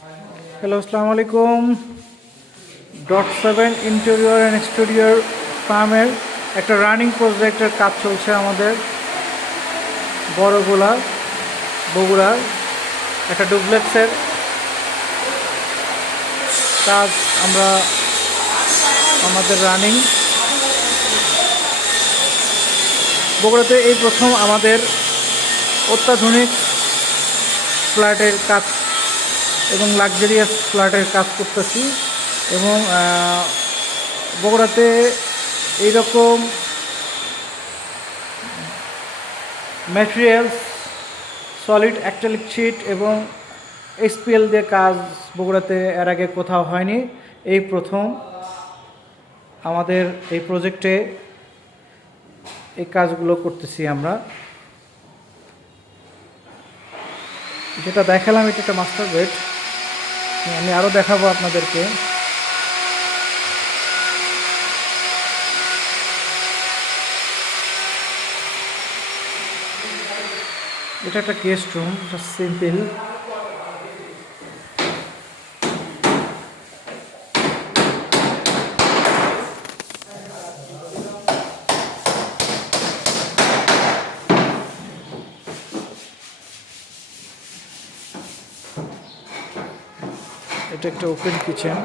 Hello, আসসালামু আলাইকুম। .7 interior and exterior ফার্মের একটা রানিং প্রজেক্টের কাজ চলছে আমাদের বড়গোলা বগুড়ার একটা ডুপ্লেক্সের কাজ আমরা আমাদের রানিং বগুড়াতে এই প্রথম আমাদের অত্যাধুনিক ফ্ল্যাটের কাজ এবং লাক্সারিয়াস ফ্ল্যাটের কাজ করতেছি এবং বগুড়াতে এইরকম ম্যাটেরিয়ালস সলিড অ্যাক্রিলিক শীট এবং এসপিএল দিয়ে কাজ বগুড়াতে এর আগে কোথাও হয়নি। এই প্রথম আমাদের এই প্রজেক্টে এই কাজগুলো করতেছি আমরা। যেটা দেখালাম এটা একটা মাস্টার বেড, আমি আরও দেখাবো আপনাদেরকে। এটা একটা গেস্ট রুম, সিম্পল। এটা একটা ওপেন কিচেন।